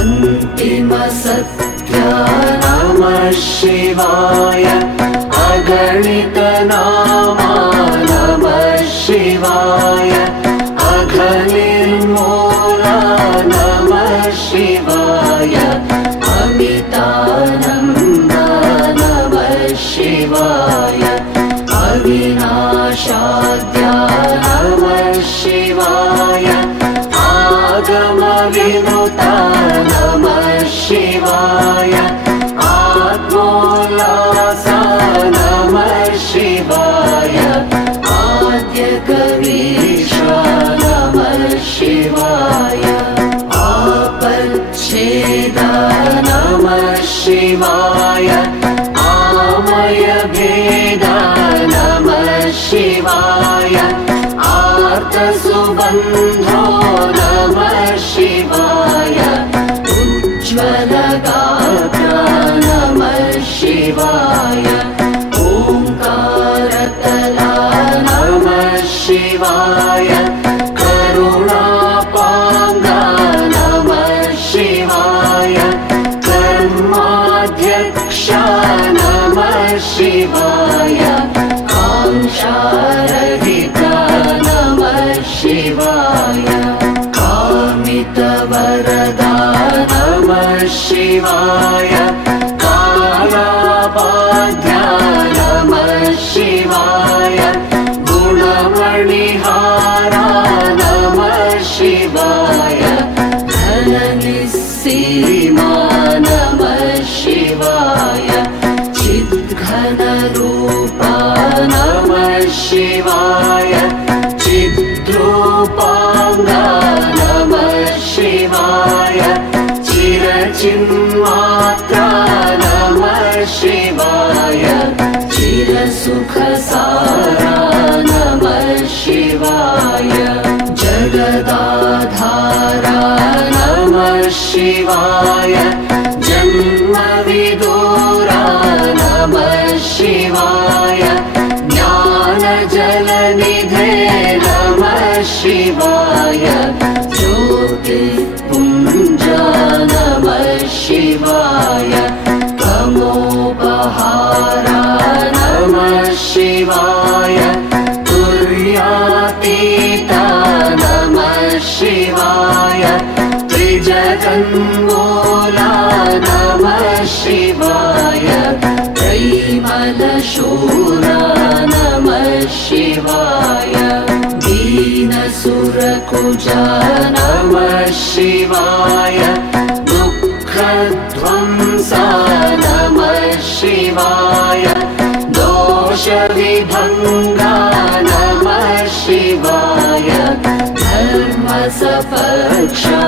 अन्तिमसत्य नमः शिवाय अगणितनामा नमः शिवाय अघनिर्मूला नमः शिवाय अमितानन्दा नमः शिवाय अविनाशाद्या नमः शिवाय आगमविनुता नमः शिवाय आत्मोल्लासा नमः शिवाय आद्यकवीशा नमः शिवाय आपच्छेदा नमः शिवाय आमयभेदा नमः शिवाय आर्तसुबन्धो नमः शिवाय उज्ज्वलगात्रा नमः शिवाय ओंकारतला नमः शिवाय करुणापाङ्गा नमः शिवाय कर्माध्यक्षा नमः शिवाय कांक्षारहिता नमः शिवाय कामितवरदा नमः शिवाय कालाबाध्या नमः शिवाय गुणमणिहारा नमः शिवाय धननिस्सीमा नमः शिवाय चिद्घनरूपा नमः शिवाय चिद्रूपाङ्गा नमः शिवाय चिरचिन्मात्रा नमः शिवाय चिरसुखसारा नमः शिवाय जगदाधारा नमः शिवाय जन्मविदूरा नमः शिवाय ज्ञानजलनिधे नमः शिवाय ज्योतिपुञ्जा नमः शिवाय तमोपहारा नमः शिवाय तुर्यातीता नमः शिवाय त्रिजगन्मूला नमः शिवाय त्रैमलशूरा नमः शिवाय दीनसुरकुजा नमः शिवाय दुःखध्वंसा नमः शिवाय दोषविभङ्गा नमः शिवाय धर्मसफक्षा